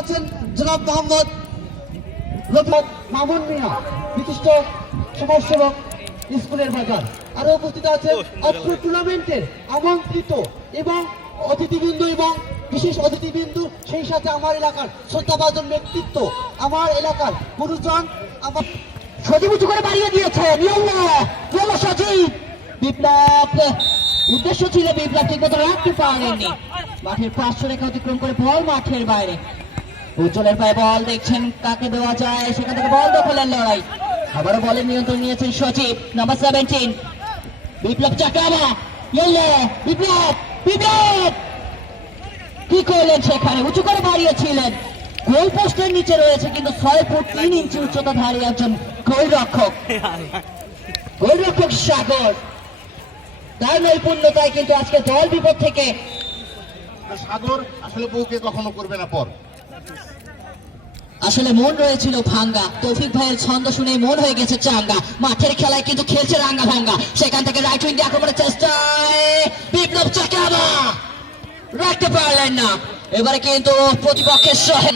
আছেন জনাব মোহাম্মদ মামুন মিয়া, বিশিষ্ট সমাজসেবক, স্কুলের বাজার। আরো উপস্থিত আছেন অত্র টুর্নামেন্টের আমন্ত্রিত এবং অতিথিবৃন্দ এবং বিশেষ অতিথিবৃন্দু, সেই সাথে আমার এলাকার শ্রদ্ধাভাজন ব্যক্তিত্ব, আমার এলাকার গুরুজন। আমার সজীব উঁচু করে বাড়িয়ে দিয়েছেন সজীব। বিপ্লব, উদ্দেশ্য ছিল বিপ্লব ঠিক মতো রাখতে পারেননি, মাঠের পার্শ্ব রেখা অতিক্রম করে বল মাঠের বাইরে। উজ্জ্বলের পায়ে বল, দেখছেন কাকে দেওয়া যায়, সেখান থেকে বল দখলের লড়াই। আবারও বলের নিয়ন্ত্রণ নিয়েছেন সজীব, নাম্বার 17 বিপ্লব চাকাবা। বিপ্লব বিপ্লব কি করলেন সেখানে, উঁচু করে বাড়িয়েছিলেন, গোল পোস্টের নিচে রয়েছে, কিন্তু 6 ফুট 3 ইঞ্চি উচ্চতাধারী একজন গোলরক্ষক সাগর, তার নৈপুণ্যতায় কিন্তু আজকে দল বিপদ থেকে। সাগর আসলে বউকে কখনো করবে না পর, আসলে মন রয়েছিল ভাঙ্গা, তৌফিক ভাইয়ের ছন্দ শুনে মন হয়ে গেছে চাঙ্গা। মাঠের খেলায় কিন্তু খেলছে রাঙ্গা ভাঙ্গা। সেখান থেকে রাইট উইং দিয়ে আক্রমণের চেষ্টায় বিপ্লব চাকাবা রাখতে পারলেন না। এবারে কিন্তু প্রতিপক্ষের সহে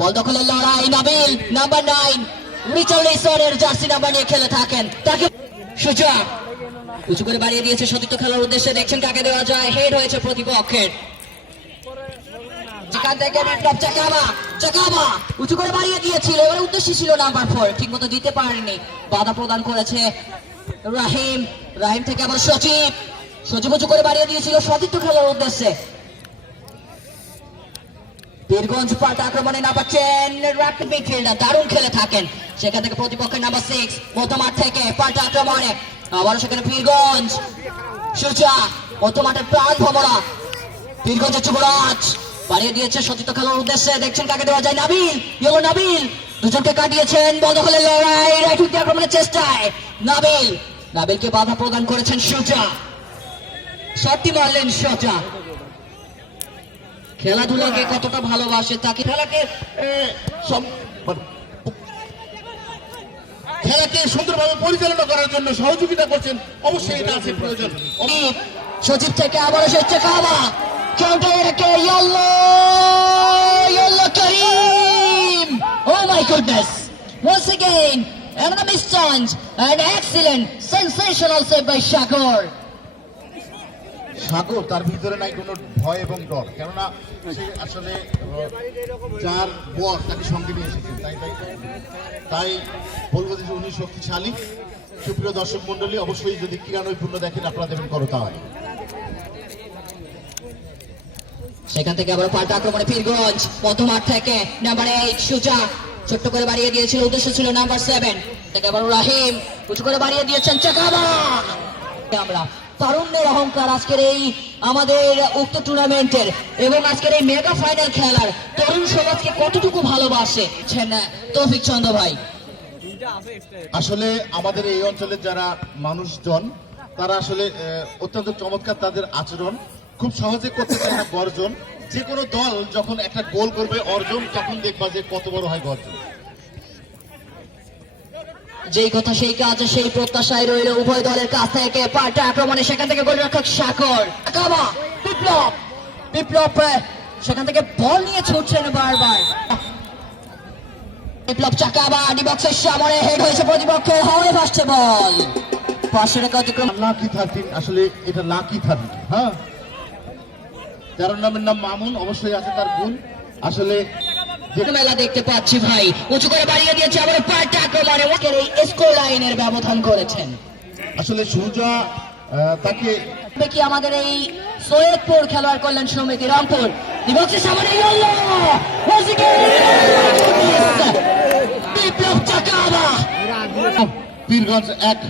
বল দখলের লড়াই। নাবিল নাম্বার 9 রিচার্লিসনের জার্সি নাম্বার নিয়ে খেলে থাকেন, তাকে সুযোগ উঁচু করে বাড়িয়ে দিয়েছে সতীর্থ খেলার উদ্দেশ্যে, দেখছেন কাকে দেওয়া যায়, হেড হয়েছে প্রতিপক্ষের। যেখান থেকে বিপ্লব চাকাবা উঁচু করে বাড়িয়ে দিয়েছিল, এবার উদ্দেশ্য ছিল নাম্বার 4, ঠিক মতো দিতে পারেনি, বাধা প্রদান করেছে রাহিম। রাহিম থেকে আবার সজীব উঁচু করে বাড়িয়ে দিয়েছিল সতীর্থ খেলার উদ্দেশ্যে। বীরগঞ্জ পাল্টা আক্রমণে নাম্বার 10 র্যাপিড মিডফিল্ডার দারুণ খেলে থাকেন। সেখান থেকে প্রতিপক্ষের নাম্বার 6 মধ্যমাঠ থেকে পাল্টা আক্রমণে আবারও সেখানে বীরগঞ্জ সুজা, মধ্যমাঠের প্রাণ ভমরা বীরগঞ্জের যুবরাজ বাড়িয়ে দিয়েছে সতীর্থ খেলার উদ্দেশ্যে, দেখছেন কাকে দেওয়া যায়, নাবিল দুজনকে কাটিয়েছেন, বল দখলের লড়াই, রাইট উইং দিয়ে আক্রমণের চেষ্টায় নাবিলকে বাধা প্রদান করেছেন সুজা, শটটি মারলেন সুজা। খেলাধুলাকে কতটা ভালোবাসে, তাকে খেলাকে সুন্দরভাবে পরিচালনা করার জন্য সহযোগিতা করছেন, অবশ্যই এটা আছে প্রয়োজন। সচিব থেকে আবার এসেছে কাবা counter, Karim. Oh my goodness, once again another missed chance, an excellent sensational save by Shakor. সাগর তার ভিতরে নাই কোনো ভয় এবং ডর, কেননা সে আসলে যার বস তাকে সঙ্গে নিয়ে এসেছেন, তাই বলবো যে উনি শক্তিশালী। সুপ্রিয় দর্শক মন্ডলী, অবশ্যই যদি ক্রীড়া নৈপুণ্য দেখেন আপনারা দেবেন করো তাহলে। সেখান থেকে আবার পাল্টা আক্রমণে বীরগঞ্জ মধ্যমাঠ থেকে নাম্বার 8 সুজা ছোট্ট করে বাড়িয়ে দিয়েছিল, উদ্দেশ্য ছিল নাম্বার 7 থেকে আবার রাহিম উঁচু করে বাড়িয়ে দিয়েছেন চাকাবা। আমরা তারুণ্যের অহংকার আজকের এই আমাদের উক্ত টুর্নামেন্টের এবং আজকের এই মেগা ফাইনাল খেলার তরুণ সমাজকে কতটুকু ভালোবাসে তৌফিক চন্দ্র ভাই। আসলে আমাদের এই অঞ্চলের যারা মানুষজন তারা আসলে অত্যন্ত চমৎকার, তাদের আচরণ খুব সহজে করতে চায় না গর্জন। যে কোনো দল যখন একটা গোল করবে অর্জন, তখন দেখবা যে কত বড় হয় গর্জন। যেই কথা সেই কাজ, সেই প্রত্যাশায় রইল উভয় দলের কাছ থেকে। পাল্টা আক্রমণে সেখান থেকে গোলরক্ষক সাগর, বিপ্লব সেখান থেকে বল নিয়ে ছুটছেন বারবার। বিপ্লব চাকাবা ডিবক্সের সামনে, হেড হয়েছে প্রতিপক্ষের, হাওয়ায় ভাসছে বল, পাশে রেখা অতিক্রম। লাকি 13, আসলে এটা লাকি 13। হ্যাঁ, 13 নামের নাম মামুন, অবশ্যই আছে তার গুণ। আসলে মেলা দেখতে পাচ্ছি ভাই, উঁচু করে বাড়িয়ে দিয়েছে, আবার পাল্টা আক্রমণে এই স্কোর লাইনের ব্যবধান করেছেন। আসলে সুজা তাকে কি আমাদের এই সৈয়দপুর খেলোয়াড় কল্যাণ সমিতি রামপুর দিবসের সামনে বীরগঞ্জ 1